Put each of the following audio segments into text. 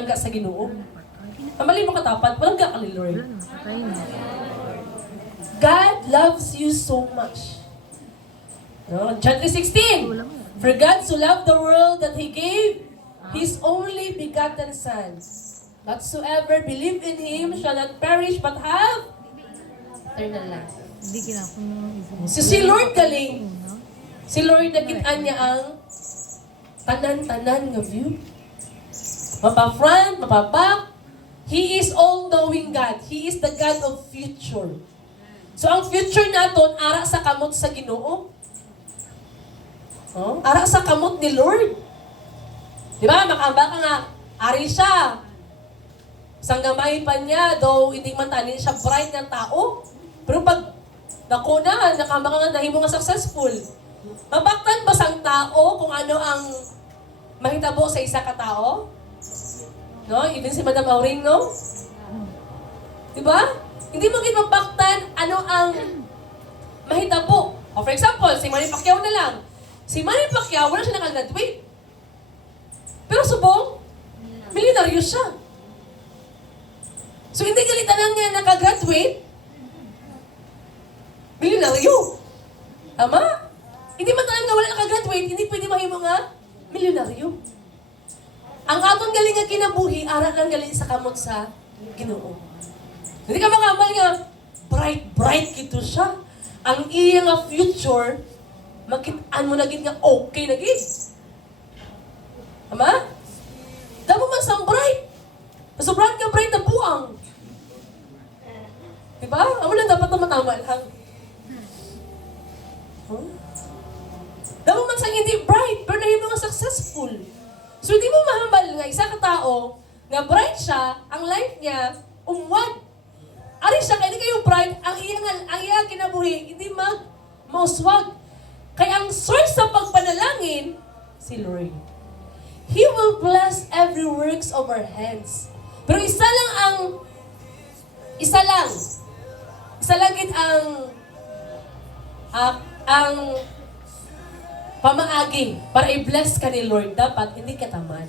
malangga sa Ginoo. Amali mo katapat, malangga ka ni Lord. God loves you so much. No? John 3:16. For God so loved the world that He gave His only begotten Son. Whatsoever believe in Him shall not perish but have eternal life. Si Lord galing. Si Lord nakitaan niya ang tanan-tanan nga view. Mapa-front, mapa-back. He is all-knowing God. He is the God of future. So ang future naton ara sa kamot sa Ginoo. Oh, ara sa kamot ni Lord. Di ba? Makamba ka nga, ari siya. Sanggamay pa niya, though hindi man tanin siya bright ng tao. Pero pag dako na, nakamba ka nga nahimo nga successful. Mabaktan ba sang tao kung ano ang mahitabo sa isa ka tao? No? Even si Madam Auring, no? Diba? Hindi mo mabaktan ano ang mahitabo. O for example, si Manny Pacquiao na lang. Si Manny Pacquiao, wala siya nakagraduate. Pero subong, milyonaryo siya. So hindi galitanan nga nakagraduate, milyonaryo. Tama? Hindi man tayo nga wala nakagraduate, hindi pwede mahimo nga milyonaryo. Ang aton galing nga kinabuhi, ara lang galing sa kamot sa Ginoo. Hindi ka makamal nga, bright kito siya. Ang iya nga future, makitaan mo na gid nga okay na gid. Tama? Damo man sang bright. Sobrang ka bright na buang. Diba? Amo lang dapat na matama lang. Huh? Damo man sang hindi bright, pero nahimo nga successful. So di mo mahambal nga isa ka tao, nga bright siya, ang life niya, umwad. Ari siya, kaya di kayo bright, ang iya kinabuhi, hindi mauswag. Kaya ang source sa pagpanalangin, si Lord. He will bless every works of our hands. Pero isa lang gid ang pamaagi para i-bless ka ni Lord, dapat hindi ka tamad.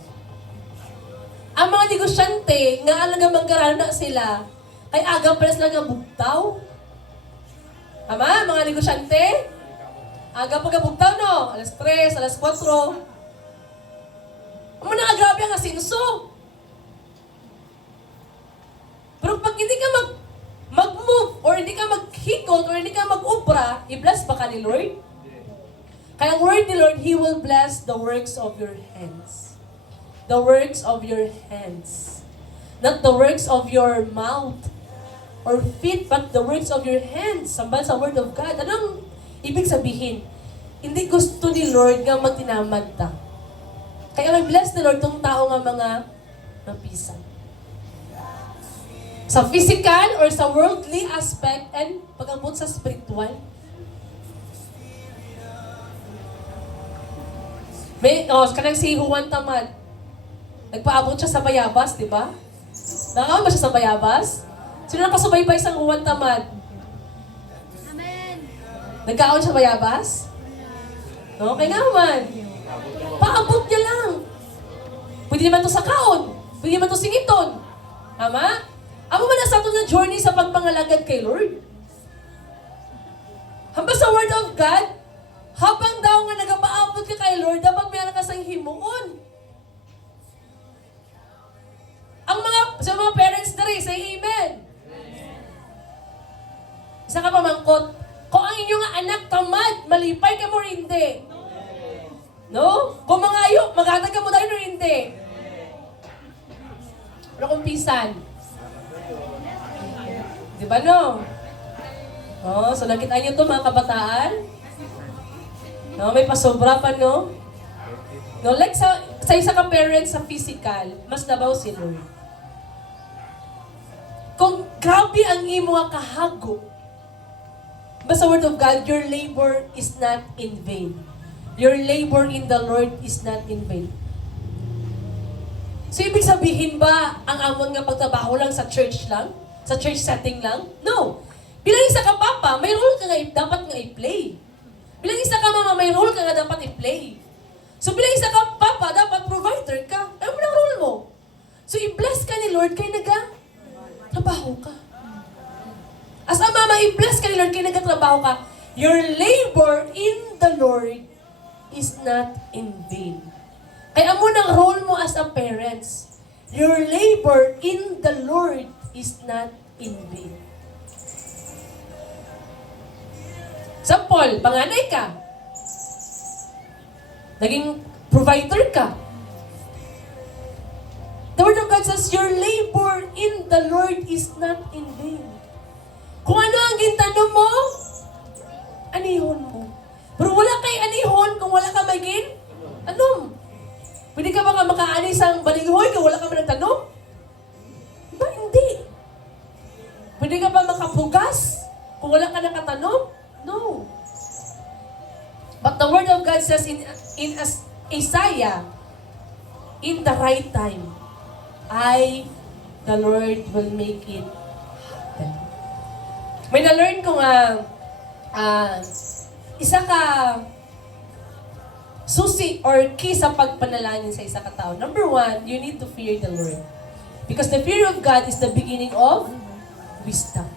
Ang mga negosyante, nga alaga manggarana sila, kay aga pala sila nga bugtaw. Tama, mga negosyante? Aga pagkabugtaw, no? Alas 3, alas 4. Amo na grabe ang asinso. Pero pag hindi ka mag-move, or hindi ka maghikot, or hindi ka mag-ubra, i-bless ba ka ni Lord? Kaya ang word ni Lord, He will bless the works of your hands. The works of your hands. Not the works of your mouth or feet, but the works of your hands. Sambal sa word of God. Anong ibig sabihin? Hindi gusto ni Lord nga magtinamad ta. Kaya may bless ni Lord tong tao nga mga napisan. Sa physical or sa worldly aspect and pag-abot sa spiritual. Kanang si Juan Tamad. Nagpaabot siya sa Bayabas, di ba? Nakakaon ba siya sa Bayabas? Sino nakasubaybay sa Juan Tamad? Amen. Nagkaon siya Bayabas? Okay naman. Paabot niya lang. Pwede naman to sa kaon. Pwede naman to singiton. Tama? Amo man sa ato na journey sa pagpangalagad kay Lord. Hamba sa Word of God, habang daw nga nagapaabot ka kay Lord, dapat mayroon ka sa himuon. Sa mga parents na rin, say amen. Isa ka pamangkot, kung ang inyong anak tamad, malipay ka mo rin hindi. No? Kung mangayo, magatag ka mo dahil rin hindi. Pero kung pisan. Di ba no? Oh, so nakita nyo to mga kabataan? No, may pasobra pa no? No, like sa isa ka parents sa physical, mas nabaw si Lord. Kung grabe ang imo nga kahago, basta word of God, your labor is not in vain. Your labor in the Lord is not in vain. So, ibig sabihin ba, ang amon nga pagtrabaho lang sa church lang? Sa church setting lang? No. Bilang isa ka papa, may role ka nga dapat nga i-play. Bilang isa ka mama, may role ka nga dapat i-play. So, bilang isa ka papa, dapat provider ka. Ano mo ng role mo? So, i-bless ka ni Lord kay trabaho ka. As a mama, i-bless ka ni Lord kay nagatrabaho ka. Your labor in the Lord is not in vain. Kaya mo ng role mo as a parents, your labor in the Lord is not in vain. Example, panganay ka. Naging provider ka. The Word of God says, your labor in the Lord is not in vain. Kung ano ang gintanong mo, anihon mo. Pero wala kay anihon kung wala ka maging tanom. Pwede ka ba makaani sa balinghoy kung wala ka man nagtanom? Ba, hindi. Pwede ka ba makapugas kung wala ka nakatanom? No. But the Word of God says in Isaiah, in the right time, the Lord, will make it happen. May na-learn ko nga, isa ka susi or key sa pagpanalangin sa isa ka tao. Number one, you need to fear the Lord. Because the fear of God is the beginning of wisdom.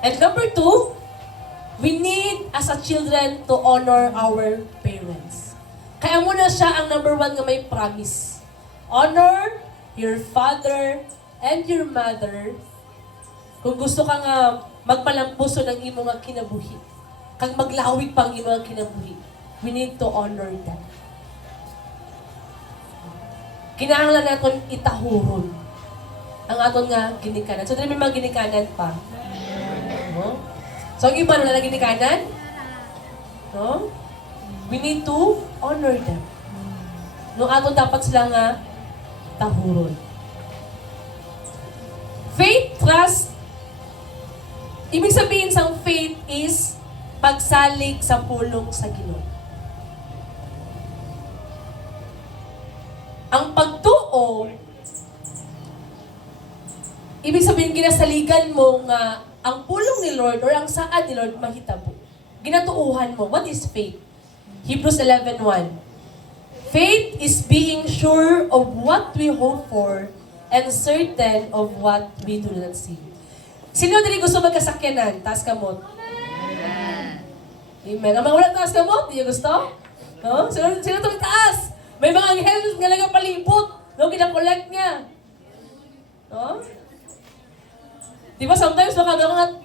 And number two, we need as a children to honor our parents. Kaya muna siya ang number one nga may promise. Honor your father and your mother. Kung gusto ka nga magpalampuso ng imo nga kinabuhi, kang maglawig pang imo nga kinabuhi, we need to honor them. Kinahanglan naton itahuron ang aton nga ginikanan. So, dili may mga ginikanan pa. No? So, ang iba na ginikanan? No? We need to honor them. No, aton dapat sila nga tahuron. Faith, trust, ibig sabihin sa faith is pagsalig sa pulong sa Ginoo. Ang pagtuo, ibig sabihin ginasaligan mo nga ang pulong ni Lord or ang saad ni Lord mahitabo. Ginatuuhan mo. What is faith? Hebrews 11:1. Faith is being sure of what we hope for and certain of what we do not see. Sino dili gusto magkasakyanan? Taas kamot. Amen. Ang mga wala taas kamot, di gusto? No? Sino itong taas? May mga anghel nga lang palibot. No? Kinakolect niya. No? Di ba sometimes makagawa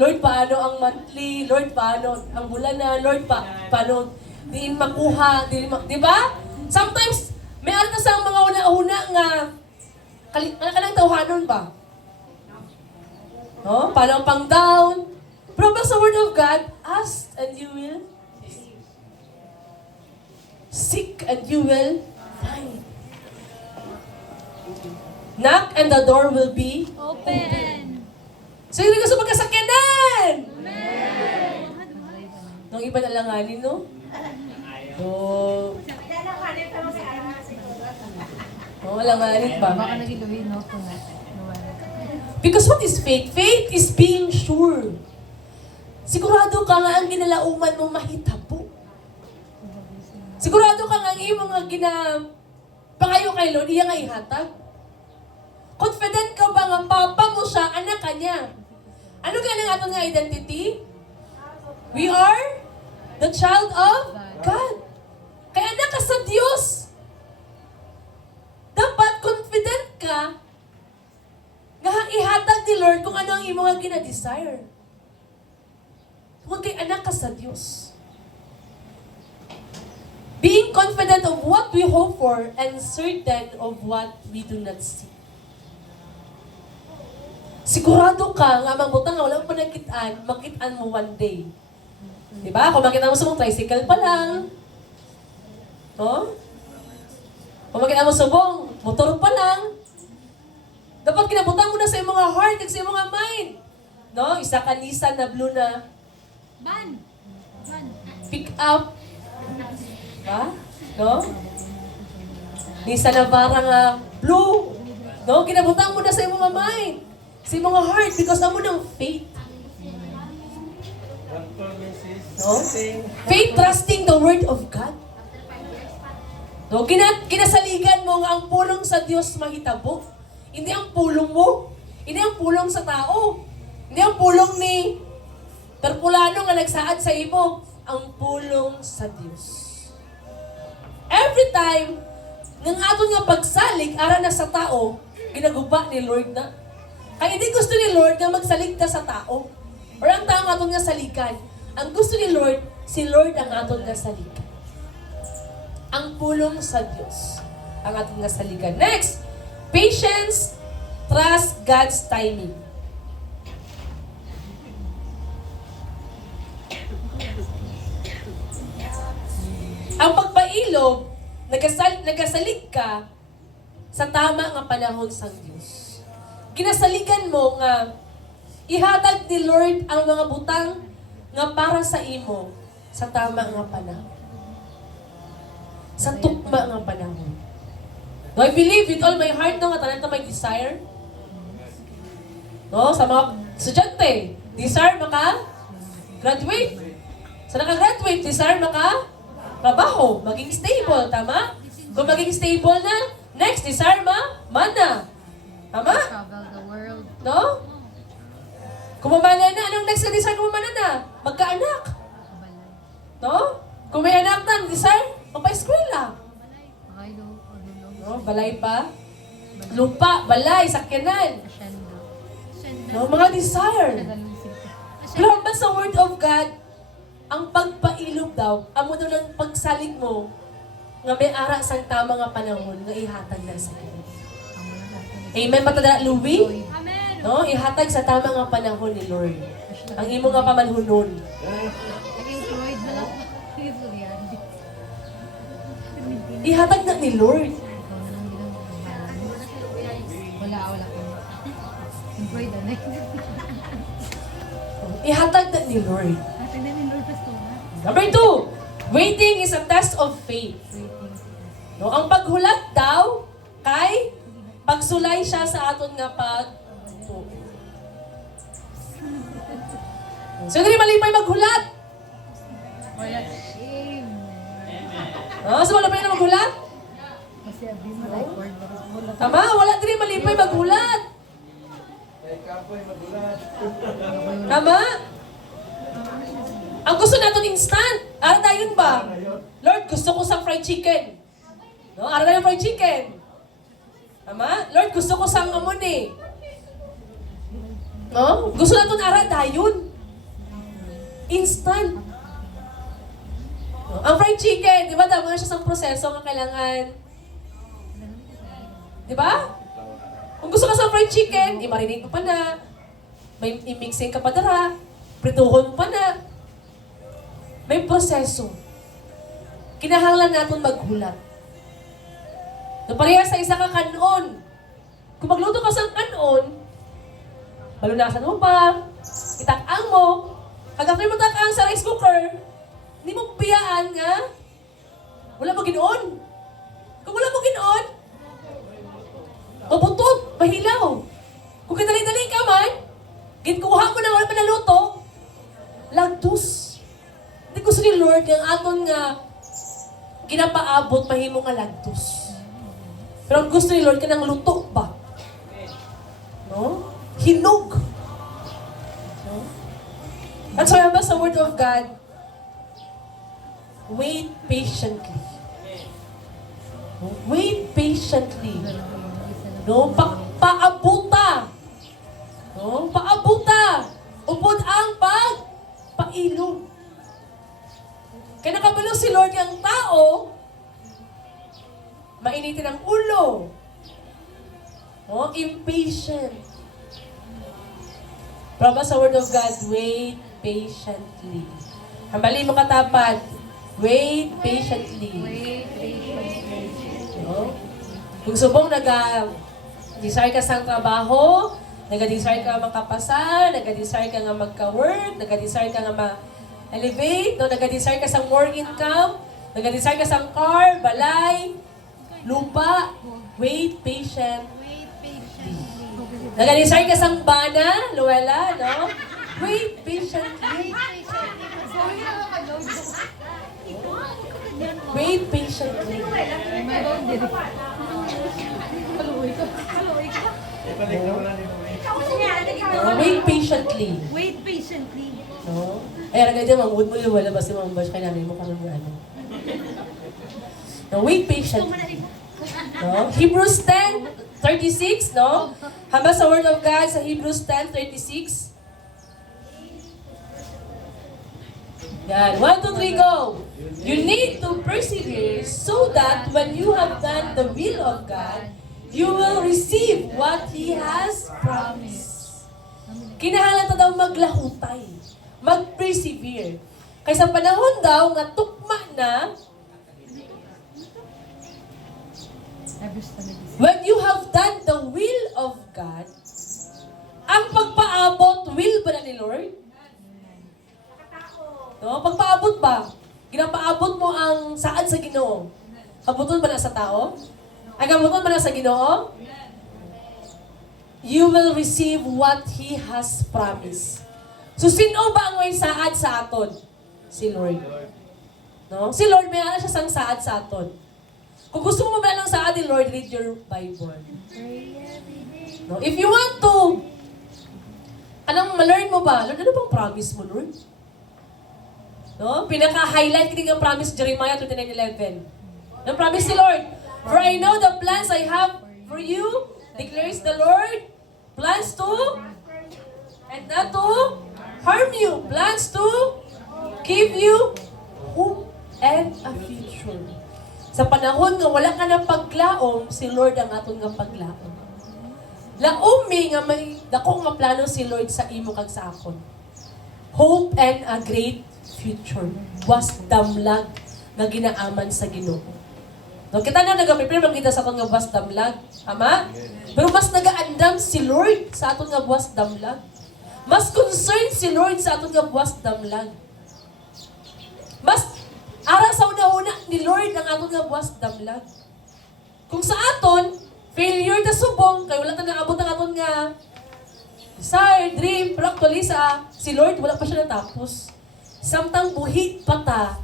Lord, paano ang monthly? Lord, paano ang bulanan? Lord, paano diin makuha? Di ba? Sometimes, may alta sa mga una-una nga kanang tawhanon ba? No? Paano ang pang-down? Pero sa Word of God, ask and you will seek and you will find. Knock and the door will be Open. so hindi gusto magkasakyanan! Amen. Nung iba nalanganin, no? So, langanin ba? Baka nagiluhin, no? Because what is faith? Faith is being sure. Sigurado ka nga ang ginalauman mo mahitabo. Sigurado ka nga ang iyong mga pangayo kay Lord, iya nga ihatag. Confident ka ba nga papa mo siya, anak ka niya? Ano ka ng ato nga identity? We are the child of God. Kaya anak ka sa Diyos. Dapat confident ka nga ihatag ni Lord kung ano ang imo nga gina-desire. Kung kay anak ka sa Diyos. Being confident of what we hope for and certain of what we do not see. Sigurado ka nga magbutang nga wala pa nakitaan, makitaan mo one day. Diba? Kung makita mo sa mong tricycle pa lang. No? Kung makita mo sa mong motor pa lang. Dapat kinabutang mo na sa iyong mga heart at sa iyong mga mind. No? Isa ka Nissan na blue na Ban. pick up. Diba? No? Nissan na parang blue. No? Kinabutang mo na sa iyong mga mind. Sa iyong mga heart because amo ng faith. No? Faith trusting the Word of God. No, kinasaligan mo nga ang pulong sa Diyos mahitabo. Hindi ang pulong mo. Hindi ang pulong sa tao. Hindi ang pulong ni Terpulano nga nagsaad sa imo. Ang pulong sa Diyos. Every time, ng aton nga pagsalig, ara na sa tao, ginaguba ni Lord na. Kaya hindi gusto ni Lord nga magsalig ka sa tao. Or ang tao nga aton nga salikan. Ang gusto ni Lord, si Lord ang aton nga salikan. Ang pulong sa Diyos ang aton nga salikan. Next, patience, trust God's timing. Ang pagpailob, nagasalig ka sa tama nga panahon sa Diyos. Ginasaligan mo nga ihatag ni Lord ang mga butang nga para sa imo sa tama nga panahon. Sa tukma nga panahon. No, I believe with all my heart no, nga tanan ta may desire. No, sa mga estudyante, desire maka graduate. Sa naka-graduate, desire maka trabaho, maging stable, tama? Kung maging stable na, next, desire mana. Tama? Travel the world. No? Kung mamana na, anong next na desire kung mamana na? Magkaanak. No? Kung may anak na, desire, magpa-eskwela. No? Balay pa. Lupa, balay, sakyanan. No? Mga desire. Pero ba sa Word of God, ang pagpailob daw, amo daw ng pagsalig mo, nga may ara sang tama nga panahon, nga ihatag na sa kanya. Amen, patadala, Louie? Amen. No? Ihatag sa tama nga panahon ni Lord. Ang imo nga pamanhunon. Nag-employed na lang. Ihatag na ni Lord. Wala. Employed na. Ihatag na ni Lord. Hatag na ni Lord Pastor. Number 2, waiting is a test of faith. No, ang paghulat daw kay pagsulay siya sa aton nga So, hindi malipay maghulat. Wala. Shame. So, wala pa yun na maghulat? Kasi abis mo like word. Tama, wala din malipay maghulat. Tama? Ang gusto natin instant. Ara tayo ba? Lord, gusto ko sa fried chicken. No, ara tayo fried chicken. Tama? Lord, gusto ko sang amon eh. No? Gusto natin ara dayon. Instant. No? Ang fried chicken, di ba? Dama siya sa proseso nga kailangan. Di ba? Kung gusto ka sa fried chicken, i-marinate mo pa na. May i-mixing ka pa dara. Prituhon mo pa na. May proseso. Kinahanglan natin maghulat. No, pareha sa isa ka kanon. Kung magluto ka sa kanon, balunasan mo pa, itakang mo, kagafin mo takang sa rice cooker, hindi mo biyaan nga, wala mo ginoon. Kung wala mo ginoon, mabutot, mahilaw. Kung kadali-dali ka man, ginkuha mo na wala pa naluto, lagtus. Hindi gusto ni Lord yung aton nga ginapaabot mahimo nga lagtos. Pero ang gusto ni Lord kanang luto ba? No? Hinog. No? At so ba sa Word of God, wait patiently. No? Wait patiently. No? Paabuta. No? Paabuta. Upod ang pagpailog. Kaya nakabalo si Lord yung tao, mainitin ang ulo. No? Impatient. Pero ba sa Word of God, wait patiently. Hambali mo katapat, wait patiently. No? Kung subong nag-desire ka sa trabaho, nag-desire ka makapasa, nag-desire ka nga magka-work, nag-desire ka nga elevate, no? Nag-desire ka sa more income, nag-desire ka sa car, balay, lupa, wait, patient. Nag-desire ka sa bana, Luella, no? Wait, patiently. Wait, patiently. patiently. May daw din. Kaluoy ka. Wait patiently. Wait patiently. No? Ay, aragay dyan, mamud mo yung wala ba si Mama Bash kay nanay mo kung ano. No, wait patiently. No? Hebrews 10:36, no? Hamba sa Word of God sa Hebrews 10:36. Yan. 1, 2, 3, go! You need to persevere so that when you have done the will of God, you will receive what He has promised. Kinahanglan ta daw maglahutay, mag-persevere. Kaya sa panahon daw nga tukma na, when you have done the will of God, ang pagpaabot, will ba na ni Lord? No? Pagpaabot ba? Ginapaabot mo ang saad sa Ginoo. Kabuton ba na sa tao? Ay kabuton ba na sa Ginoo? You will receive what He has promised. So, sino ba ang may saad sa aton? Si Lord. No? Si Lord, may ala siya sang saad sa aton. Kung gusto mo mabala ng saad ni Lord, read your Bible. No? If you want to, ma-learn mo ba? Lord, ano bang promise mo, Lord? No? Pinaka-highlight kinig ang promise Jeremiah 29:11. Ang promise ni Lord, for I know the plans I have for you, declares the Lord, plans to, and not to harm you, plans to give you hope and a future. Sa panahon nga wala ka na paglaom, si Lord ang aton nga paglaom. Laomi nga may dako nga plano si Lord sa imo kag sa akon. Hope and a great future was damlag nga ginaaman sa Ginoo. No, kita na nagaprepare man kita sa aton nga was damlag, tama? Pero mas nagaandam si Lord sa aton nga was damlag. Mas concerned si Lord sa aton nga was damlag. Mas ara sa una-una ni Lord ang aton nga was damlag. Kung sa aton failure ta subong kay wala ta naabot ang aton nga desire, dream, pero actually si Lord wala pa siya natapos. Samtang buhi pa ta,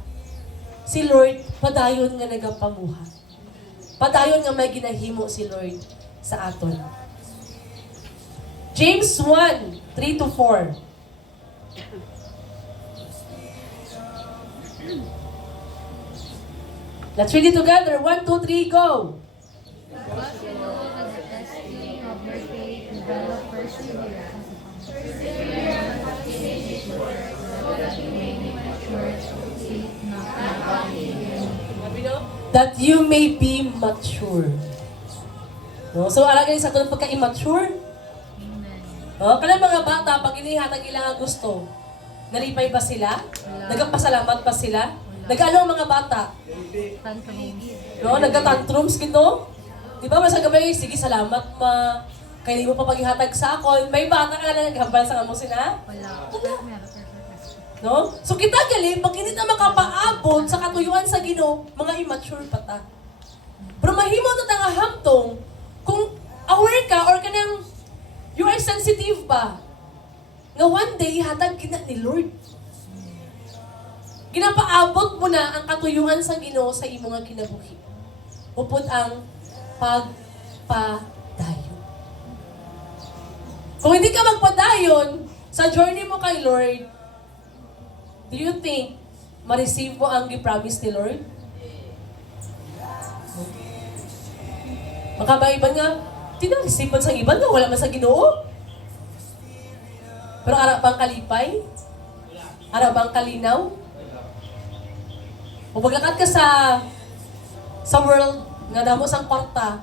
si Lord padayon nga nagapamuha. Padayon nga may ginahimo si Lord sa aton. James 1:3-4. Let's read it together. 1, 2, 3, go! But you know that the testing of your faith develop perseverance. Perseverance has finished its work, so that you may be mature, complete, not lacking That you may be mature. No? So, alagay sa ito pagka-immature. Amen. No? Kanang mga bata, pag inihatag ilang gusto, nalipay ba sila? Nagpasalamat pa sila? Nag-ano ang mga bata? No? Nagka-tantrums kito? Di ba, masang gabi, sige, salamat ma. Kaya di mo pa paghihatag sa akon. May bata ka na naghambal sa kamo sila? Wala. No? So kita gali, pag hindi na makapaabot sa katuyuan sa Ginoo, mga immature pa ta. Pero mahimo na nga hamtong, kung aware ka or kanang you are sensitive ba, nga one day ihatag kita ni Lord. Ginapaabot mo na ang katuyuan sa Ginoo sa imo nga kinabuhi. Upod ang pagpadayon. Kung hindi ka magpadayon sa journey mo kay Lord, do you think ma-receive mo ang gi-promise ni Lord? Makabaiban nga, tinang-receive man sa iban nga, wala man sa Ginoo. Pero ara bang kalipay? Ara bang kalinaw? O maglakat ka sa world, nga damo sang kwarta,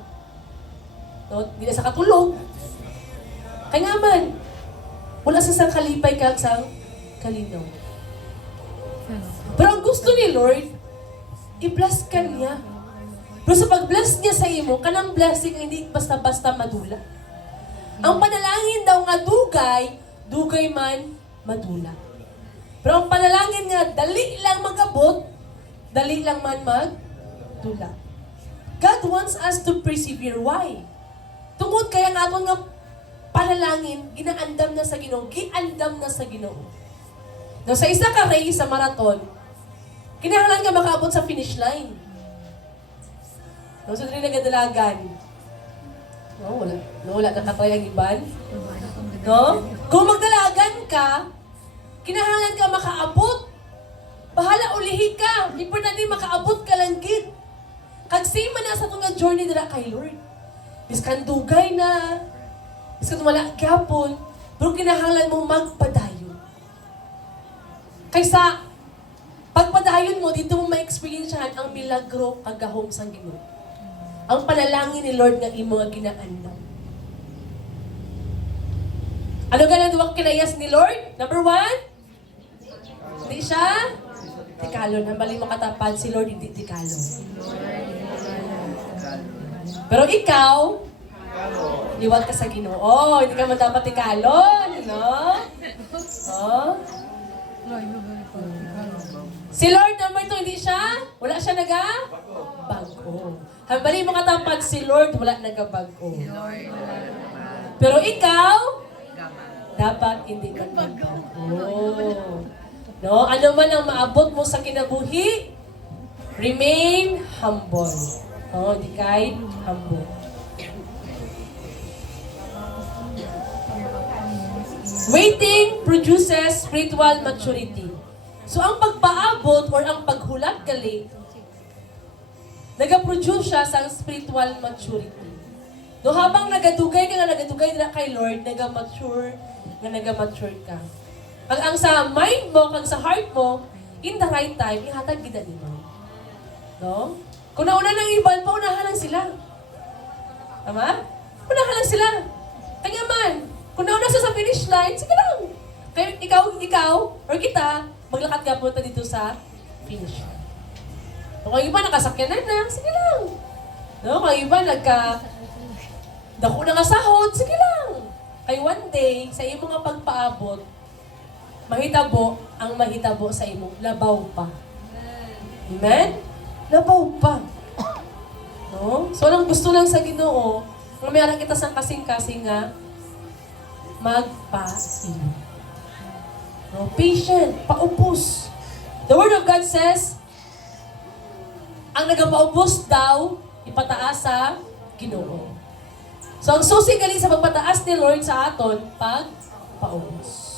no? Di na sa katulog. Kaya naman, wala sa kalipay kag sang kalinaw. Pero ang gusto ni Lord, i-bless ka niya. Pero sa pag-bless niya sa imo, kanang blessing hindi basta-basta madula. Ang panalangin daw nga dugay man madula. Pero ang panalangin nga, dali lang mag-abot, dali lang man magdula. God wants us to persevere. Why? Tungod kaya nga aton nga panalangin, ginaandam na sa Ginoo, giandam na sa Ginoo. No, sa isa ka race sa marathon, kinahanglan nga makaabot sa finish line. No, so dili nagadalagan. No, wala na katay ang iban. No? Kung magdalagan ka, kinahanglan ka makaabot. Bahala ulihi ka. Importante makaabot ka lang gid. Kag same man na sa itong journey dira kay Lord. Iskan dugay na. Iskan wala gyapon. Pero kinahanglan mo magpadayon. Kaysa pagpadayon mo, dito mo ma-experiencehan ang milagro kagahom sang Ginoo. Ang panalangin ni Lord nga imo nga ginaandaw. Ano ganang duwag kinayas ni Lord? Number 1? Hindi siya? Tikalon. Hambali mo katapad, si Lord hindi tikalon. Pero ikaw, liwat ka sa Ginoo. Hindi ka man dapat tikalon, no? Oh? Si Lord, number 2, hindi siya? Wala siya bago. Hambali mo katapad, si Lord wala nagabago. Pero ikaw, dapat hindi ka magbago. No? Ano man ang maabot mo sa kinabuhi, remain humble. No? Di kahit humble. Waiting produces spiritual maturity. So ang pagpaabot or ang paghulat gali, nagaproduce siya sa spiritual maturity. No, habang nagadugay ka na kay Lord, nagamature ka. Ang sa mind mo, kag sa heart mo, in the right time, ihatag gid ni Lord. No? Kung nauna ng iban, paunahan lang sila. Tama? Unahan lang sila. Kanya man, kung nauna sa finish line, sige lang. Kaya ikaw, or kita, maglakad ka punta dito sa finish line. Kung iba nakasakyanan na, sige lang. No? Kung iba dako na nga sahod, sige lang. Kay one day, sa iyong mga pagpaabot, ang mahitabo sa imo, labaw pa. Amen? Labaw pa. No? So, ang gusto lang sa Ginoo, kung mayroon kita sa kasing-kasing nga, magpa-ino. No? Patient, paubos. The Word of God says, ang nagapaubos daw, ipataas sa Ginoo. So, ang susi gali sa pagpataas ni Lord sa aton, pagpaubos.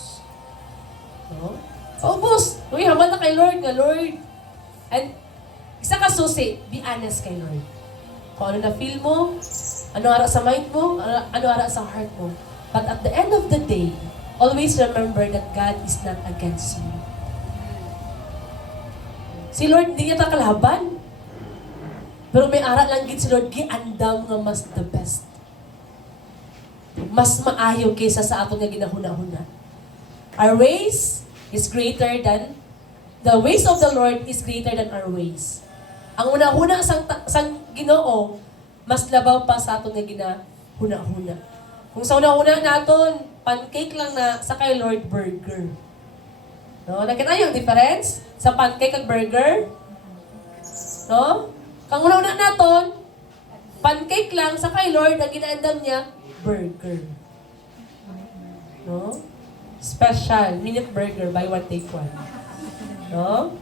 No? Paubos. Uy, habang na kay Lord nga, Lord. And, isa ka susi, be honest kay Lord. Kung ano na feel mo, ano ara sa mind mo, ano ara sa heart mo. But at the end of the day, always remember that God is not against you. Si Lord, hindi niya ta kalaban. Pero may ara lang gid si Lord, giandam nga mas the best. Mas maayo kaysa sa aton nga ginahuna-huna. Our ways is greater than, the ways of the Lord is greater than our ways. Ang una-huna sang Ginoo, mas labaw pa sa aton nga ginahuna-huna. Kung sa una-huna naton, pancake lang na sa kay Lord burger. No, nakita yung difference sa pancake at burger? No? Kung una-una naton, pancake lang sa kay Lord, ang ginaandam niya, burger. No? Special, minute burger, buy one, take one. No?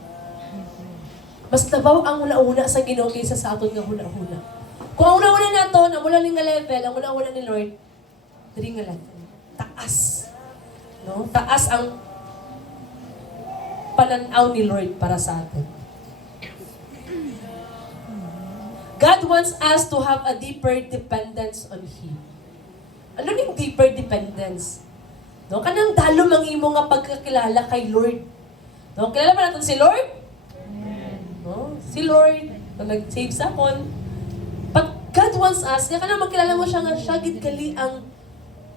Mas labaw ang una-una sa Ginoo kaysa sa aton nga huna-huna. Kung ang una-una naton, ang mula nga level, ang una-una ni Lord, diri nga lang. Taas. No? Taas ang pananaw ni Lord para sa atin. God wants us to have a deeper dependence on Him. Ano yung deeper dependence? No, kanang dalom ang imo nga pagkakilala kay Lord. No, kilala ba natin si Lord? No, si Lord na nag-save sa akin. But God wants us, nga kanang makilala mo siya nga siya gid kali ang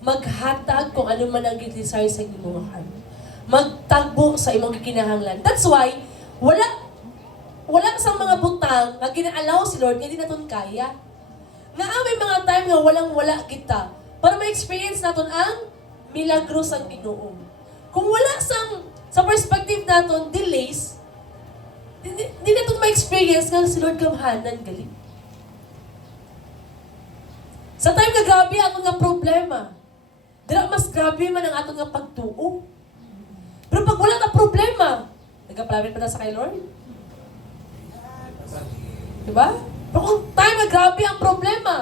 maghatag kung ano man ang desire sa imong heart. Magtagbo sa imong gikinahanglan. That's why wala sa mga butang nga ginaalaw si Lord nga di naton kaya. Nga may mga time nga walang-wala kita para ma-experience naton ang milagro sang Ginoo. Kung wala sa perspective naton delays, di naton ma-experience nga si Lord gamhanan gali. Sa time nga grabe aton nga problema, dira mas grabe man ang aton nga pagtuo. Pero pag wala ta problema, nagaplabit pa na sa kay Lord? Diba? Pero kung tayo nga, grabe ang problema.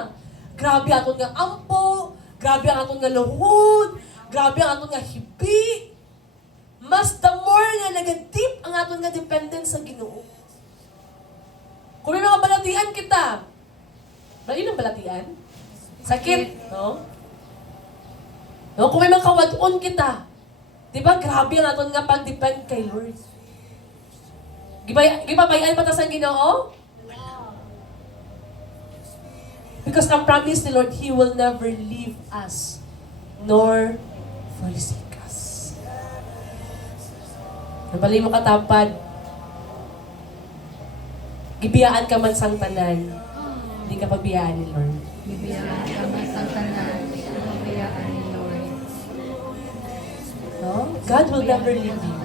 Grabe aton nga ampo, grabe ang aton nga luhod, grabe ang aton nga hibi. Mas the more nga nag-deep ang aton nga dependence sa Ginoo. Kung may mga balatian kita, bali ng balatian? Sakit, no? No, kung may mga kawadon kita, di ba grabe ang aton nga pag-depend kay Lord. Gipabayan pa ta sa Ginoo? Because ang promise ni Lord, He will never leave us nor forsake us. Nabali mo katapad, gibiyaan ka man sang tanan, hindi ka pabiyaan ni Lord. Bibiyaan ka man sa tanan, bibiyaan ni Lord. No? God will never leave you.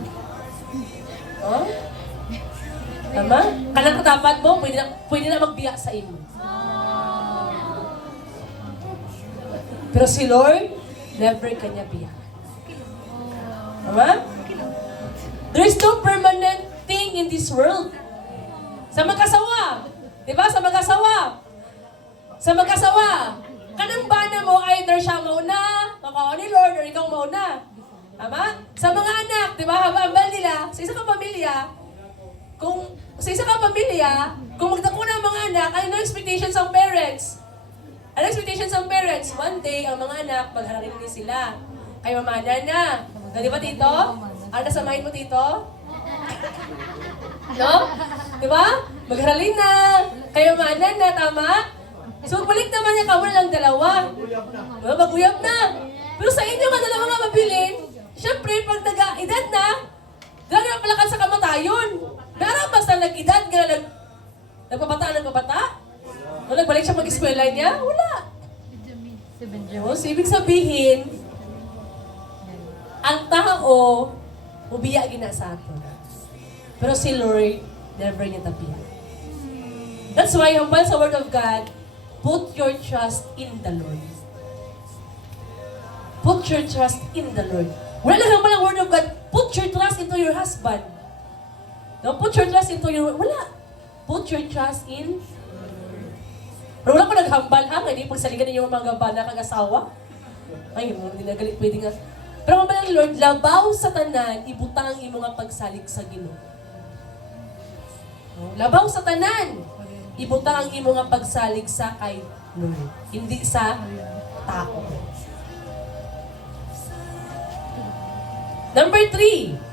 No? Tama? Kanang katapat mo, pwede na magbiya sa imo. Pero si Lord, never kanya biya. Tama? There is no permanent thing in this world. Sa mag-asawa. Diba? Sa mag-asawa. Sa mag-asawa. Kanang bana mo, either siya mauna, makao ni Lord, or ikaw mauna. Tama? Sa mga anak, diba? Habang nila, sa isa kang pamilya, kung magdako na ang mga anak, ano ang expectations ng parents? Ano expectations ng parents? One day, ang mga anak, magharapin din sila. Kay mamana na. Di ba, tito? Ano nasamahin mo, tito? No? Di ba? Magharalin na. Kay mamana na, tama? So, balik naman niya kawan lang dalawa. Maguyab na. Pero sa inyo, nga dalawa nga mabilin, syempre, pag nag-edad na, dalaga na palakan sa kamatayon. Pero basta nag-edad, nagpapata? Kung nagbalik siya mag-eskwela niya, wala. Si Benjamin. So, ibig sabihin, ang tao, ubiya gina sa ato. Pero si Lord, never niya tapihan. That's why, hambal sa Word of God, put your trust in the Lord. Put your trust in the Lord. Wala lang hambal ang Word of God, put your trust into your husband. No, put your trust into your... Wala. Put your trust in... Pero wala ko naghambal ha, hindi pagsaligan ninyo mga bana kag asawa. Ay, hindi na galit, pwede nga. Pero hambal ang Lord, labaw sa tanan, ibutang ang imo nga pagsalig sa Ginoo. No? Labaw sa tanan, ibutang ang imo nga pagsalig sa kay Lord. Hindi sa tao. Number 3.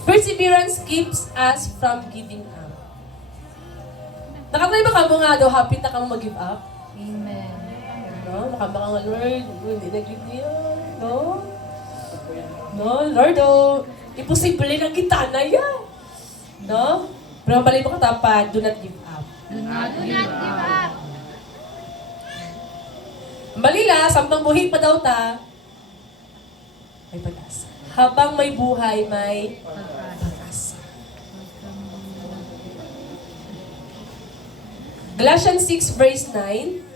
Perseverance keeps us from giving up. Nakatry ba ka mo nga daw, happy na kang mag-give up? Amen. No? Nakaba ka nga, Lord, hindi na-give niya. No? No, Lord, oh, imposible lang kita na yan. No? Pero balay mo katapat, do not give up. Do not give up. Balila, sampang buhay pa daw ta, may pag-asa. Habang may buhay, may pag-asa. Galatians 6 verse 9.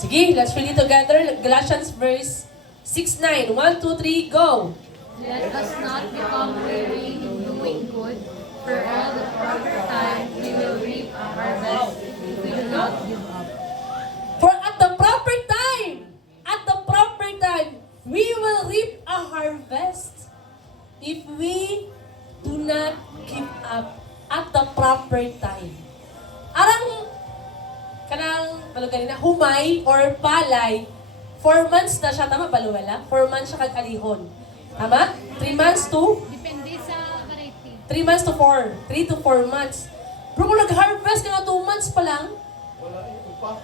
Sige, let's read it together. Galatians verse 6:9. 1, 2, 3, go! Let us not become weary in doing good, for at the proper time we will reap a harvest if we do not give up. For at the proper time, we will reap a harvest if we do not give up at the proper time. Arang kanang kanina humay or palay, 4 months na siya, tama ba Luwela? 4 months siya kag-alihon. Tama? 3 months to? Depende sa variety. 3 months to 4. 3 to 4 months. Pero kung nag-harvest ka nga 2 months pa lang,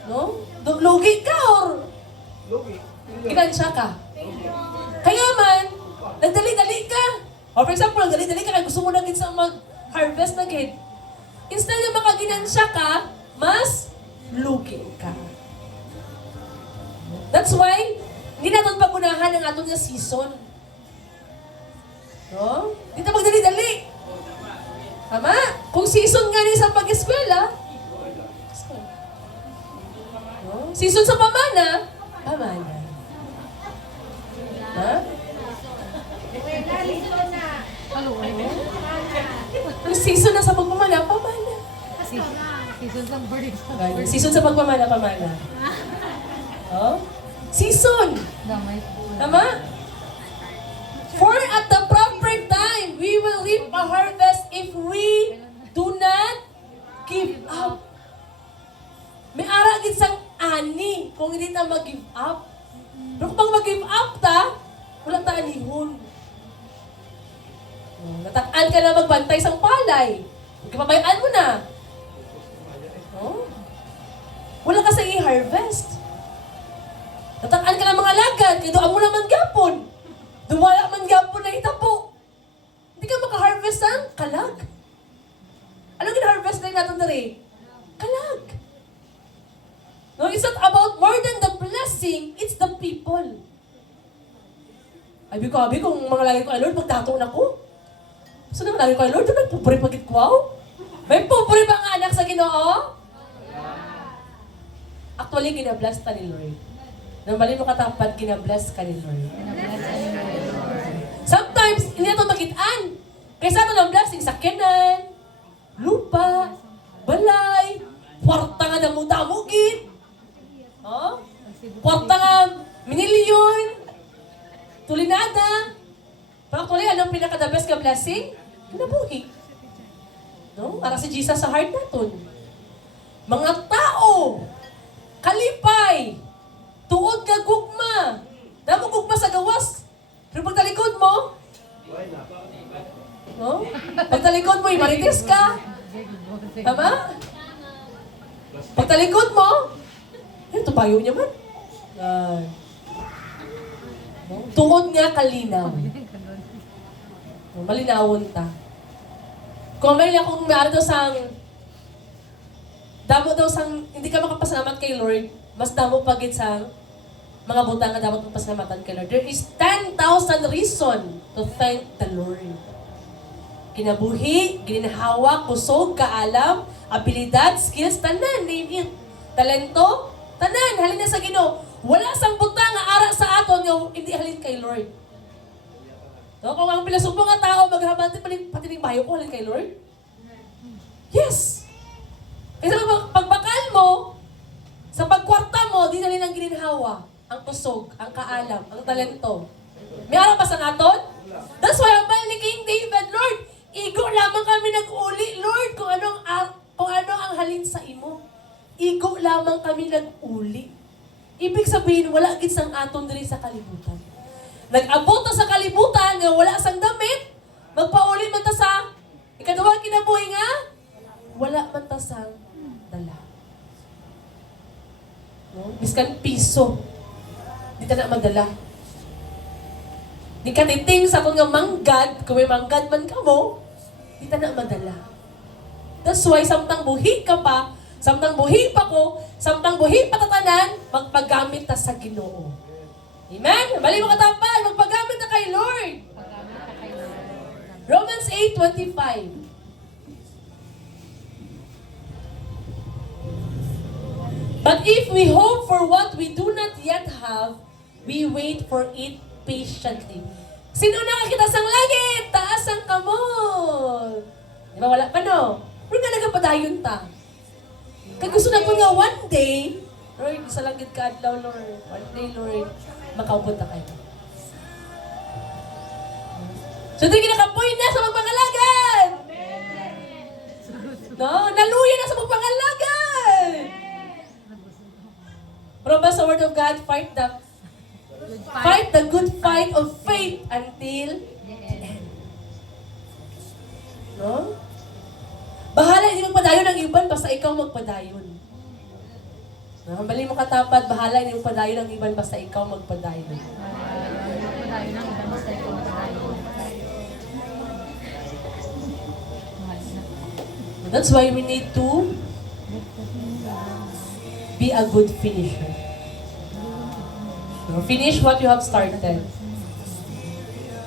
no? Lugi ka or ginansya ka? Kaya man, nagdali-dali ka. Or for example, nagdali-dali ka, kaya gusto mo na sa mag-harvest na gid. Instead na makaginansya ka, mas lugi ka. That's why, hindi natin pagunahan ang atong nga season. No? Hindi na magdali-dali. Tama? Kung season nga niya sa pag-eskwela, no? Season sa pamana, Pamana. Ha? Ang season na sa pagpamana, pamana. Season ng bird. Season sa pagpamana, pamana. Oh? Season! Damay. Tama? For at the proper time, we will reap a harvest if we do not give up. May aragit sang ani kung hindi ta mag-give up. Pero kung mag-give up ta, wala ta anihon. Natak-an ka na magbantay sang palay. Kapabayaan mo na. Oh? Wala ka sa i-harvest. Natak-an ka na mga lagad, kaya doon mo naman gapon. Dumala man gapon na itapo. Hindi ka maka-harvest ng kalag. Ano gina-harvest na natin dali? Kalag. No, it's not about more than the blessing, it's the people. Ay, abi kung mga lagi ko, ay Lord, magtato na ko. So naman lagi ko, ay Lord, nagpupuri pagit ko. May pupuri ba ang anak sa Ginoo? Actually, ginabless ta ni Lord. Nang mali mo katapat, ginabless ka ni Lord. Sometimes, hindi na ito magitaan. Kaysa ito ng blessing, sakyanan, lupa, balay, kwarta nga na mudamugin. Oh? Kwarta nga, minilyon, tulinada. Pero actually, anong pinaka-the best ka blessing? Kinabuhi. No? Para si Jesus sa heart natin. Mga tao, kalipay, tuod ka gugma. Damo gugma sa gawas. Pero pagtalikod mo, no? Pagtalikod mo, imarites ka. Tama? Pagtalikod mo, ito payo niya man. Tuod nga kalinaw. Malinawon ta. Kung may akong meron daw sang damo daw sang hindi ka makapasalamat kay Lord, mas damo pagit sang mga butang nga dapat pasalamatan kay Lord. There is 10,000 reason to thank the Lord. Kinabuhi, ginhawa, kusog, kaalam, abilidad, skills, tanan, name it. Talento, tanan, halin na sa Ginoo. Wala sang butang nga ara sa aton nga hindi halin kay Lord. No, kung ang pilosopo nga tao maghabanti pati ning bayo ko halin kay Lord. Yes. Kasi pagbakal mo, sa pagkwarta mo, di nalin ang gininhawa, ang kusog, ang kaalam, ang talento. May araw pa sa aton? That's why ang ni King David, Lord, igo lamang kami nag-uli, Lord, kung ano ang halin sa imo. Igo lamang kami nag-uli. Ibig sabihin, wala gid sang aton diri sa kalibutan. Nag-abot ta sa kalibutan nga wala sang damit, magpauli man ta sa ikaduhang kinabuhi nga wala man ta sang dala. No? Biskan piso, di ta na magdala. Di ka titing sa kung nga manggad, kung may manggad man ka mo, di ta na madala. That's why, samtang buhi ka pa, samtang buhi pa ko, samtang buhi pa tatanan, magpagamit ta sa Ginoo. Amen? Bali mo katapan, magpagamit na kay Lord. Romans 8:25. But if we hope for what we do not yet have, we wait for it patiently. Sino nakakita sang langit? Taas ang kamot. Di ba wala pa no? Pero nga nagapadayon ta. Kaya gusto na po nga one day, Lord, isa lang gid ka adlaw, Lord. One day, Lord, makaubot na kayo. So, di kinakapoy na sa magpangalagan. No? Naluya na sa magpangalagan. Pero ba sa Word of God, fight the good fight of faith until the end. No? Bahala, hindi magpadayon ang iban, basta ikaw magpadayon. No? Bali mo katapat, bahala, hindi magpadayon ang iban, basta ikaw magpadayon. That's why we need to be a good finisher. No? Finish what you have started.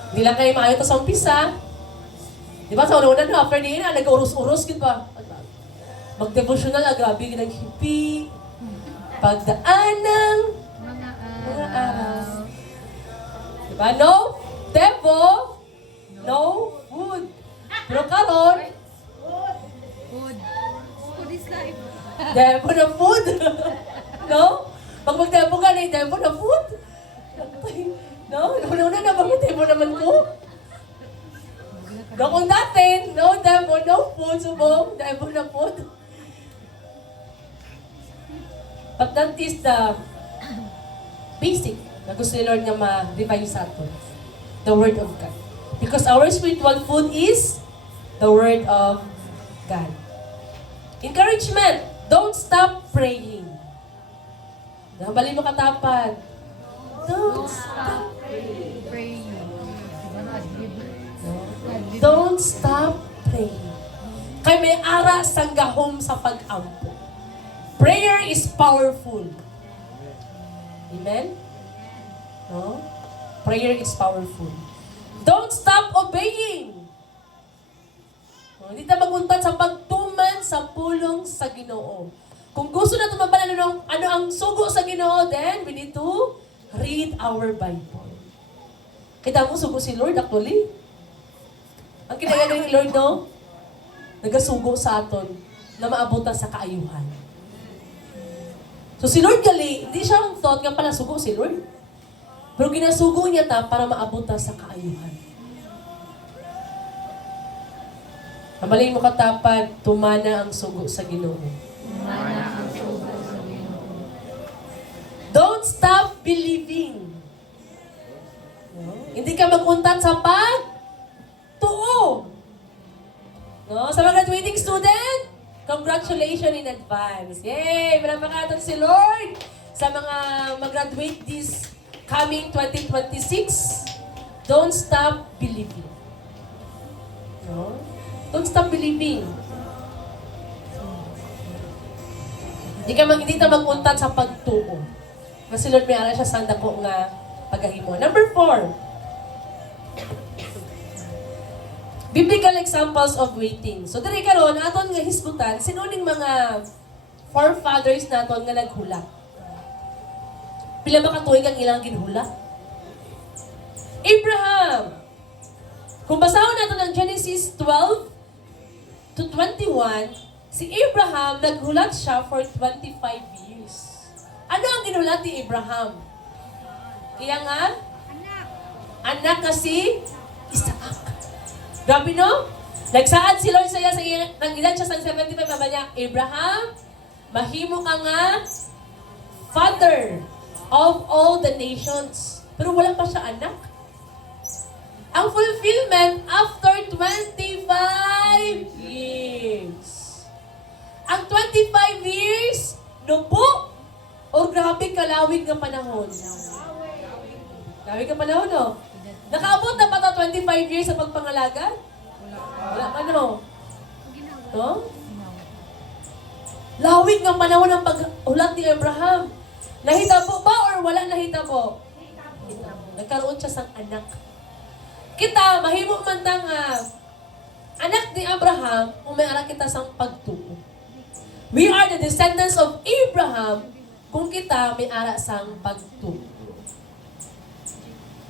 Hindi lang kayo maayo sa umpisa. Di ba sa una-una na, after din na, nag-urus-urus, gid ba? Mag-devotional, grabe, nag-hippie. Pagdaan ng araw. Diba? No devil, no food. Pero karon, Food. Food is life. devil na food. No? Pag mag-devil ka na, devil na food. No? Una-una na mag-devil naman ko. No, kung dati, no devil, no food, subong, devil na food. But that is the basic na gusto ni Lord nga ma-revive sa atin. The Word of God. Because our spiritual food is the Word of God. Encouragement. Don't stop praying. Nabali mo katapad. Don't stop. Praying. Don't stop praying. Kay may ara sang gahom sa pag-ampo. Prayer is powerful. Amen? No? Prayer is powerful. Don't stop obeying. Hindi tayo maguntat sa pagtuman sa pulong sa Ginoo. Kung gusto na tumaban ano ang sugo sa Ginoo, then we need to read our Bible. Kita mo, sugo si Lord actually. Ang kinagano ni Lord, no? Nagasugo sa aton na maabutan sa kaayuhan. So si Lord gali, hindi siya ang thought nga pala sugo si Lord. Pero ginasugo niya ta para maabutan sa kaayuhan. Mamalay mo katapad, tumana ang sugo sa Ginoo. Don't stop believing. No? Hindi ka maguntat sa pag-tuo. No? Sa mga graduating student, congratulations in advance. Yay! Malapakatan si Lord sa mga mag-graduate this coming 2026. Don't stop believing. No? Don't stop believing. Hindi ta maguntat sa pagtuo. Kasi Lord may ara siya sa dako nga pagahimo. Number 4. Biblical examples of waiting. So diri karon aton nga hisgutan sino ning mga forefathers naton nga naghula. Pila ba ka tuig ang ilang ginhula? Abraham. Kung basahon natin ang Genesis 12 to 21, si Abraham naghulat siya for 25 years. Ano ang ginulat ni Abraham? Iya nga? Anak na si Isaac. Grabe no? Nagsaad si Lord sa iya, nang ilan siya sa 75, mama niya, Abraham, mahimo ka nga father of all the nations. Pero wala pa siya anak. Ang fulfillment after 25 years. Ang 25 years, nubo o grabe kalawig ng panahon. Kalawig ng panahon, no? Nakaabot na ba ito 25 years sa pagpangalaga? Wala pa, no? No? Lawig ng panahon ng paghulat ni Abraham. Nahitabo ba or wala nahitabo? Nagkaroon siya sang anak. Kita, mahimo man tang anak ni Abraham, umayara kita sang pagtuo. We are the descendants of Abraham kung kita may ara sang pagtuo.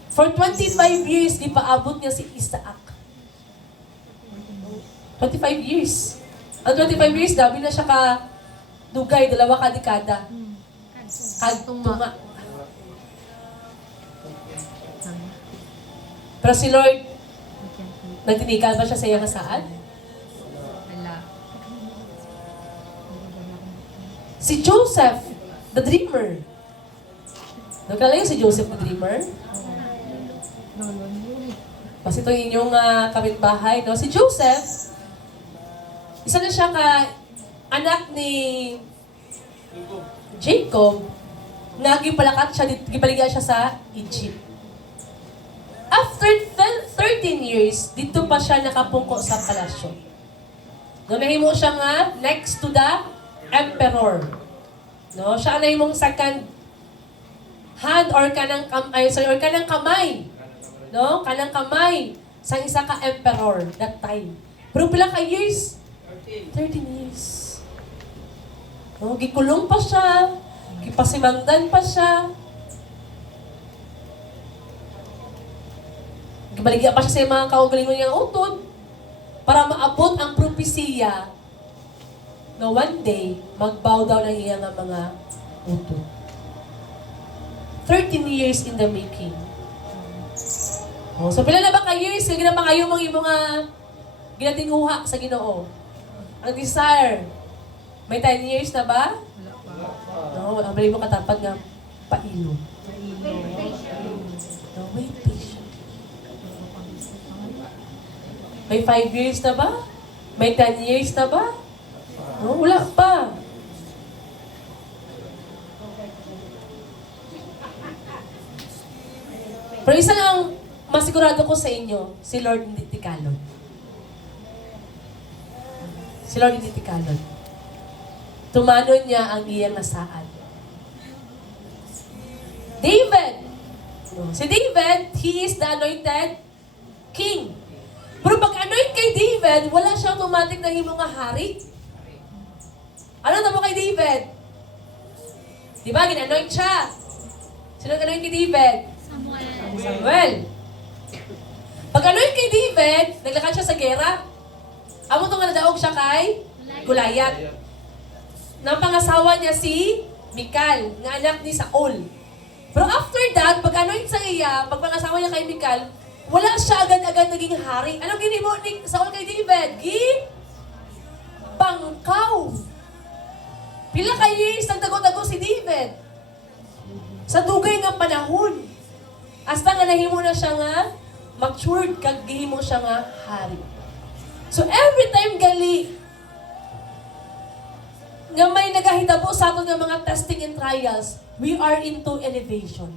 For 25 years, di paabot niya si Isaac. 25 years. Ang 25 years, dabi na siya ka dugay, 2 ka dekada. Kagtunga. Pero si Lord, nagtinigal ba siya sa iyang saan? Wala. Si Joseph, the dreamer. Nagkalayo si Joseph, the dreamer? Kasi ito yung inyong kapitbahay, no? Si Joseph, isa na siya anak ni Jacob, na gipalakat siya, gipaligya siya sa Egypt. After 13 years, dito pa siya nakapungko sa palasyo. No, nahimo siya nga next to the emperor. No, siya na himong second hand or kanang kamay. No, kanang kamay sa isa ka emperor that time. Pero pila ka years? 13 years. No, gikulong pa siya, gipasimangdan pa siya. Gibaligya pa siya sa mga kaugalingon niyang utod para maabot ang propesiya na one day, magbow down ang iyang mga utod. 13 years in the making. Oh, so pila na ba ka years? Kaya ginapa kayo mga ginatinguha sa Ginoo. Ang desire, may 10 years na ba? No, ang bali mo katapad nga pailo. No, wait, patient. May 5 years na ba? May 10 years na ba? No, wala pa. Pero isa lang masigurado ko sa inyo, si Lord hindi tikalon. Si Lord hindi tikalon. Tumanon niya ang iyang nasaan. David! Si David, he is the anointed king. Pero pag anoint kay David, wala siyang automatic na himong nga hari. Ano na mo kay David? Di ba, gin-anoint siya. Sino nag-anoint kay David? Samuel. Pag anoint kay David, naglakad siya sa gera. Amo itong nadaog siya kay Goliath. Nang pangasawa niya si Mikal, nga anak ni Saul. Pero after that, pag anoint sa iya, pag pangasawa niya kay Mikal, wala siya agad-agad naging hari. Anong ginimo ni Saul kay David? Bangkaw. Pila ka years nagdago-dago si David. Sa dugay nga panahon. Hasta nga nahimo na siya nga matured, kag gihimo siya nga hari. So every time gali nga may nagahitabo sa aton nga mga testing and trials, we are into elevation.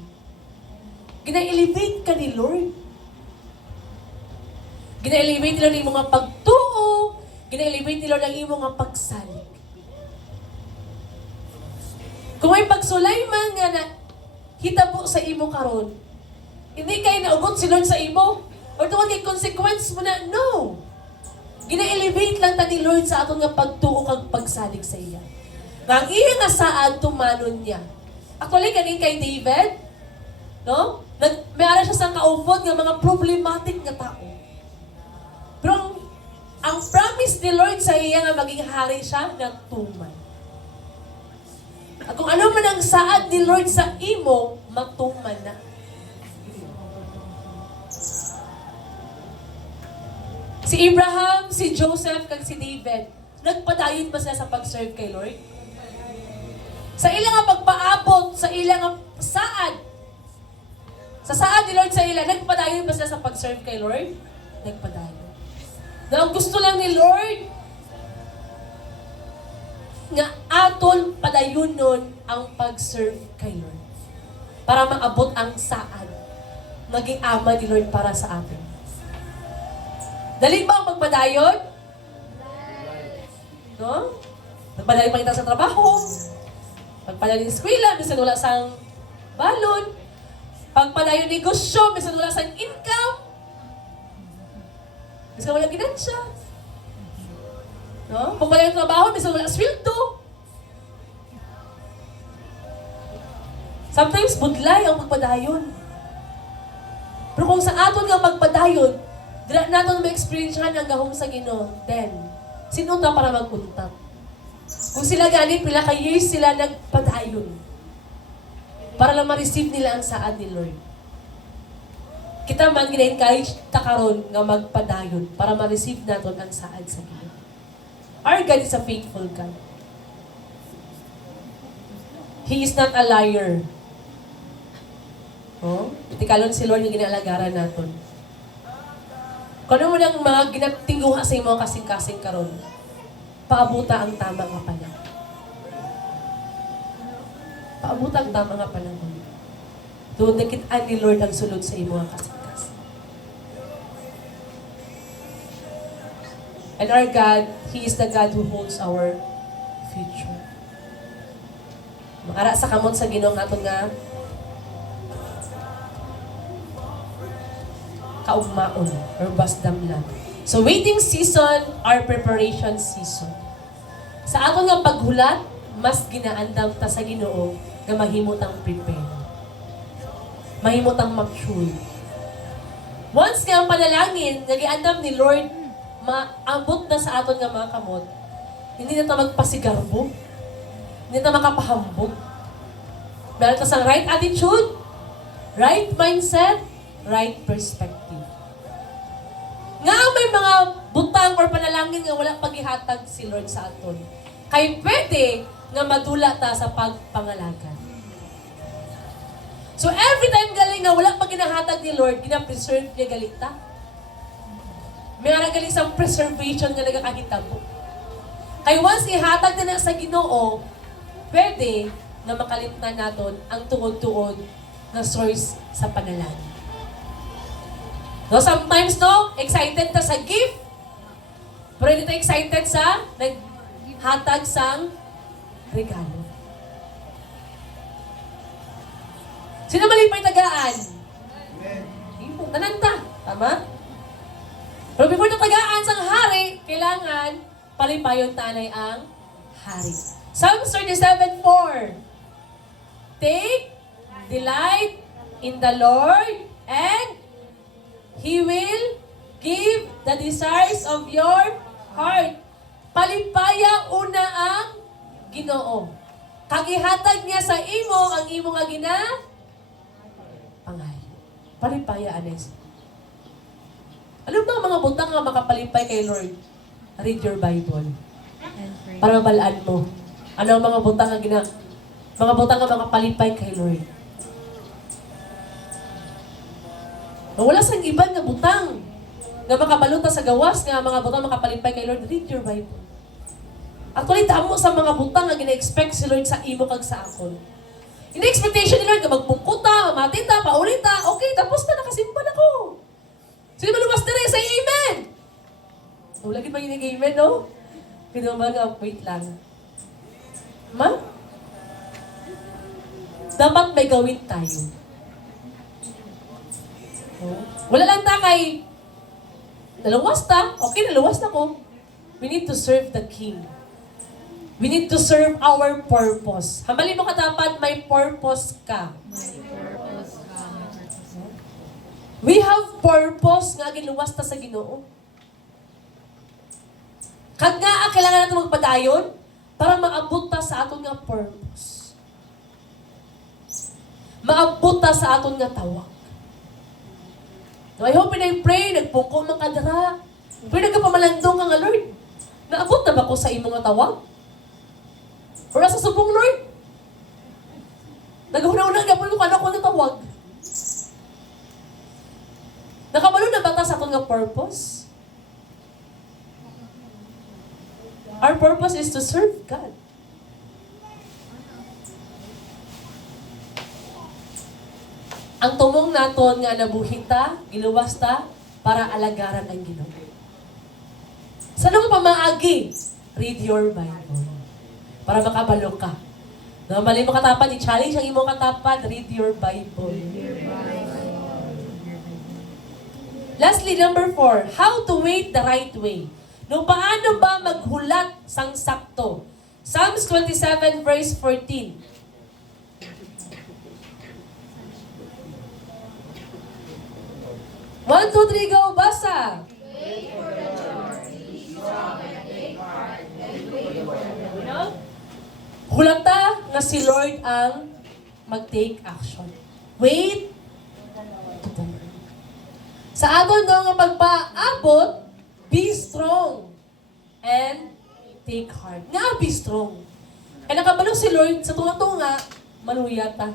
Gina-elevate ka ni Lord. Gina-elevate nila ng mga pagtuo, gina-elevate nila ng mga pagsalig. Kung may pagsulay man nga na hitabo sa imo karon, hindi kayo naugot si Lord sa imo, or tungkol kay consequence mo na, no. Gina-elevate lang ta ni Lord sa aton nga pagtuo kag pagsalig sa iya. Nga ang iya nga saan tumanon niya. Actually, kanin kay David, no? Mayroon siya sa kaupod nga mga problematic nga tao. Pero ang promise ni Lord sa iya nga maging hari siya, nga tuman. At kung ano man ang saad ni Lord sa imo, matuman na. Si Abraham, si Joseph, kag si David, nagpadayon ba sila sa pag-serve kay Lord? Sa ilang nga pagpaabot, sa ilang nga saad, sa saad ni Lord sa ilang, nagpadayon ba sila sa pag-serve kay Lord? Nagpadayon. Na ang gusto lang ni Lord, nga aton padayon nun ang pag-serve kay Lord. Para maabot ang saad. Maging ama ni Lord para sa atin. Dali ba ang magpadayon? No? Magpadayon pa kita sa trabaho. Pagpadayon sa eskwela, minsan wala sang balon. Pagpadayon negosyo, minsan wala sang income. Minsan wala ginansya. No? Pagpadayon trabaho, minsan wala sweldo. Sometimes budlay ang magpadayon. Pero kung sa aton nga magpadayon, dila natin ma-experience ang gahom sa Ginoo, then, sino ta para mag-untap? Kung sila ganit, pila ka years sila nagpadayon para lang ma-receive nila ang saad ni Lord. Kita man gina-encourage ta karon nga magpadayon para ma-receive natin ang saad sa Ginoo. Our God is a faithful God. He is not a liar. Oh, tikalon si Lord yung ginaalagaran natin. Kung ano mo ng mga ginatingguha sa imo kasing-kasing karon, paabuta ang tama nga panahon. Paabuta ang tama nga panahon. Doon nakitaan ni Lord ang sulod sa imo kasing-kasing. And our God, He is the God who holds our future. Makara sa kamot sa Ginoo naton nga kaugmaon or basdam lang. So waiting season or preparation season. Sa aton nga paghulat, mas ginaandam ta sa Ginoo nga mahimot ang prepare. Mahimot ang mature. Once nga ang panalangin, nagiandam ni Lord, maambot na sa aton nga mga kamot, hindi na ta magpasigarbo, hindi na ta makapahambog. Meron ta sang right attitude, right mindset, right perspective. Nga may mga butang or panalangin nga wala paghihatag si Lord sa aton. Kay pwede nga madula ta sa pagpangalagan. So every time galing nga wala pag ginahatag ni Lord, gina-preserve niya galing ta. May nga galing sa preservation nga nagakakita mo. Kay once ihatag na sa Ginoo, pwede na makalimtan natin ang tuod-tuod na source sa panalangin. No, sometimes, no, excited ta sa gift, pero hindi ta excited sa naghatag sang regalo. Sino malipay tagaan? Amen. Tananta. Tama? Pero before na tagaan sang hari, kailangan palipayon tanay ang hari. Psalms 37:4. Take delight in the Lord and He will give the desires of your heart. Palipaya una ang Ginoo. Kagihatag niya sa imo ang imo nga pangayo. Palipaya, Anes. Ano ba ang mga butang nga makapalipay kay Lord? Read your Bible. And pray. Para mabalaan mo. Ano ang mga butang nga mga butang nga makapalipay kay Lord? Wala sang iban nga butang nga makabaluta sa gawas nga mga butang makapalipay kay Lord. Read your Bible. Actually, damo sa mga butang nga gina-expect si Lord sa imo kag sa akon. Hindi expectation ni Lord nga magpungkuta, mamatita, paulita, okay, tapos na, nakasimpan ako. Sino maluwas na rin sa amen? So, lagi maginig amen, no? Pero ba nga, wait lang. Ma? Dapat may gawin tayo. Wala lang ta kay naluwas ta. Okay, naluwas na ko. We need to serve the King. We need to serve our purpose. Hamali mo ka dapat may purpose ka. We have purpose nga giluwas ta sa Ginoo. Kag nga kailangan natin magpadayon para maabot ta sa aton nga purpose. Maabot ta sa aton nga tawag. So I hope and I pray, nagpungko man kadara. Pero nagkapamalandong ka nga, Lord. Naabot na ba ko sa imong nga tawag? Or nasa subong, Lord? Nagahuna-una nga po kung ano ko na tawag. Nakabalo na ba ta sa aton nga purpose? Our purpose is to serve God. Ang tumong naton nga nabuhi ta, giluwas ta, para alagaran ang Ginoo. Sa nung pamaagi, read your Bible. Para makabalo ka. Normally mo katapan, i-challenge ang imo katapan, read your Bible. Lastly, number 4, how to wait the right way. No, paano ba maghulat sang sakto? Psalms 27 verse 14. 1, 2, 3, go! Basa! Hulata nga si Lord ang mag-take action. Wait. Sa aton nga pagpaabot, be strong and take heart. Nga, be strong. Kaya nakabalo si Lord sa tunga-tunga, manuyata.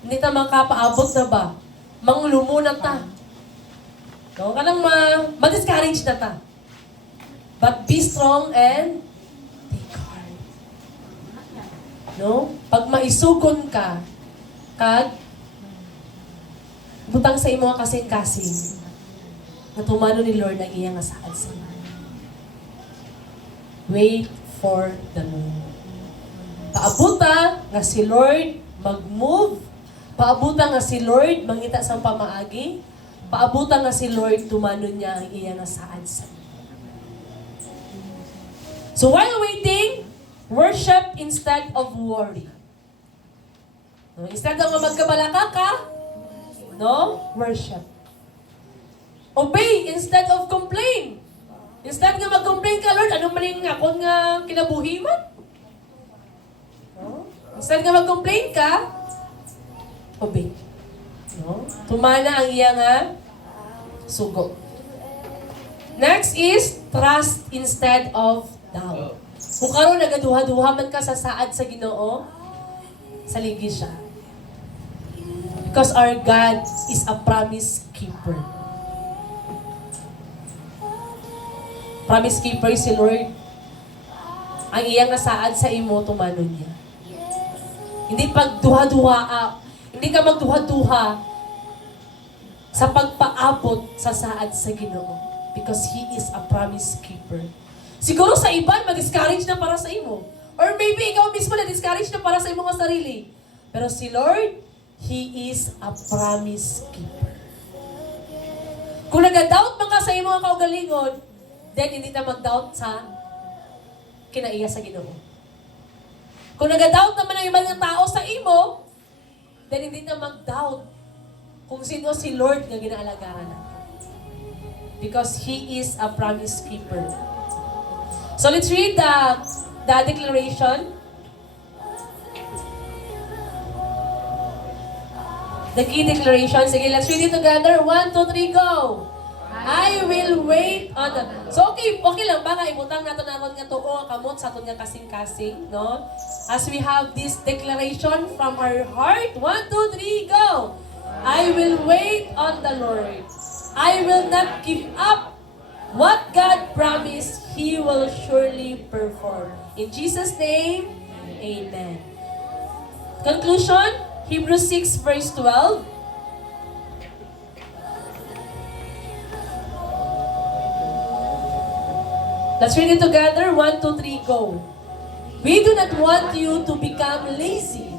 Hindi ta makapaabot na ba? Manglumo na ta. No, kanang ma-discourage na ta. But be strong and take heart. No? Pag maisugon ka, kag butang sa imo nga kasing-kasing, na tumano ni Lord ang iyang asaad sa iyo. Wait for the Lord. Paabuta nga si Lord mag-move. Paabuta nga si Lord mangita sa pamaagi. Paabutan nga si Lord, tumano niya ang iyang asaad sa iyo. So while waiting, worship instead of worry. No, instead of magkabalaka ka, no, worship. Obey instead of complain. Instead nga mag-complain ka, Lord, anong maling akon nga kinabuhi man? No? Instead nga mag-complain ka, obey. No? Tumana ang iya nga sugo. Next is trust instead of doubt. Kung karon nagaduha-duha man ka sa saad sa Ginoo, saligi siya. Because our God is a promise keeper. Promise keeper si Lord. Ang iyang nasaad sa imo, tumanon niya. Hindi pagduha-duha, hindi ka magduha-duha sa pagpaabot sa saad sa Ginoo. Because He is a promise keeper. Siguro sa iba, ma-discourage na para sa imo. Or maybe ikaw mismo na-discourage na para sa imo nga sarili. Pero si Lord, He is a promise keeper. Kung nag-doubt man ka sa imo nga kaugalingon, then hindi na mag-doubt sa kinaiya sa Ginoo. Kung nag-doubt naman ang ibang tao sa imo, then hindi na mag-doubt kung sino si Lord nga ginaalagaran natin. Because He is a promise keeper. So let's read the declaration. The key declaration. Sige, let's read it together. 1, 2, 3, go! I will wait on the... So, okay lang. Baka ibutang nato na nga tuo, kamot sa aton nga kasing-kasing, no? As we have this declaration from our heart. 1, 2, 3, go! I will wait on the Lord. I will not give up. What God promised, He will surely perform. In Jesus' name, amen. Conclusion, Hebrews 6 verse 12. Let's read it together. 1, 2, 3, go. We do not want you to become lazy,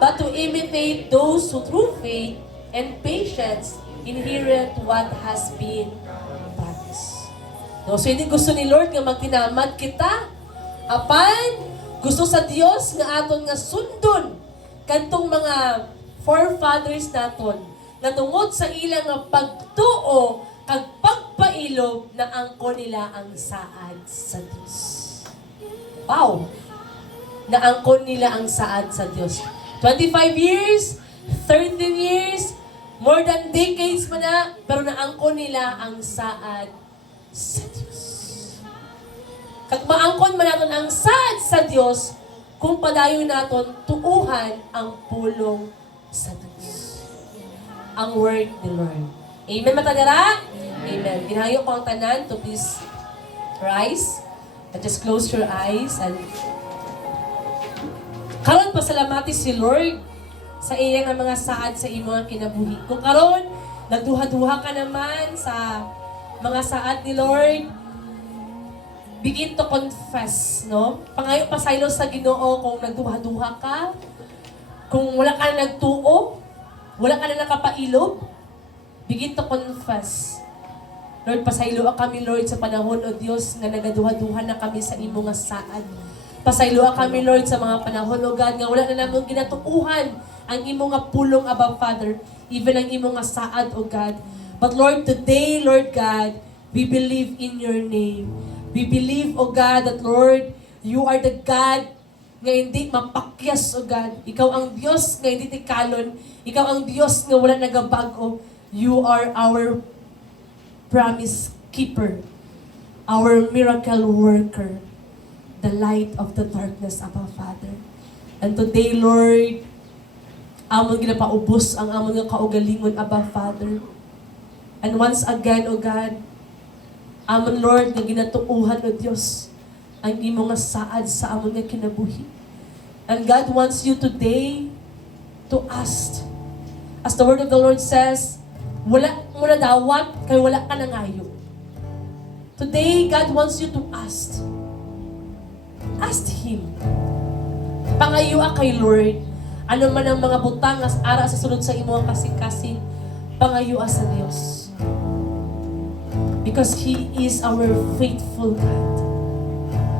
but to imitate those who through faith and patience inherit what has been promised. No, so hindi gusto ni Lord nga magtinamad kita. Apan, gusto sa Dios nga aton nga sundon kantong mga forefathers naton nga tungod sa ilang nga pagtuo kag pagpailob na angko nila ang saad sa Dios. Wow! Naangkon nila ang saad sa Dios. 25 years, 13 years, more than decades man na, pero naangkon nila ang saad sa Dios. Kag maangkon man naton ang saad sa Dios, kung padayon naton tuuhan ang pulong sa Dios. Ang word ni Lord. Amen matadara? Amen. Ginahayo ko ang tanan to please rise and just close your eyes and karon pasalamati si Lord sa iyang mga saad sa imong kinabuhi. Kung karon nagduha-duha ka naman sa mga saad ni Lord, begin to confess, no? Pangayo pasaylo sa Ginoo kung nagduha-duha ka, kung wala ka na nagtuo, wala ka na nakapailob, begin to confess. Lord, pasaylo kami, Lord, sa panahon, O Diyos, nga nagaduha-duha na kami sa imo nga saad. Pasaylo kami, Lord, sa mga panahon, O God, nga wala na namin ginatuuhan ang imo nga pulong, Abba Father, even ang imo nga saad, O God. But Lord, today, Lord God, we believe in your name. We believe, O God, that Lord, you are the God nga hindi mapakyas, O God. Ikaw ang Diyos nga hindi tikalon. Ikaw ang Diyos nga wala nagabago. You are our promise keeper, our miracle worker, the light of the darkness, Abba Father. And today, Lord, amon ginapaubos ang amon nga kaugalingon, Abba Father. And once again, O God, amon, Lord, nga ginatuuhan, O Diyos, ang imo nga saad sa amon nga kinabuhi. And God wants you today to ask. As the word of the Lord says, wala mo na dawat, kaya wala ka na ngayo. Today, God wants you to ask. Ask Him. Pangayua kay Lord. Ano man ang mga butang as ara sa sulod sa imo ang kasing-kasing, pangayua sa Dios. Because He is our faithful God.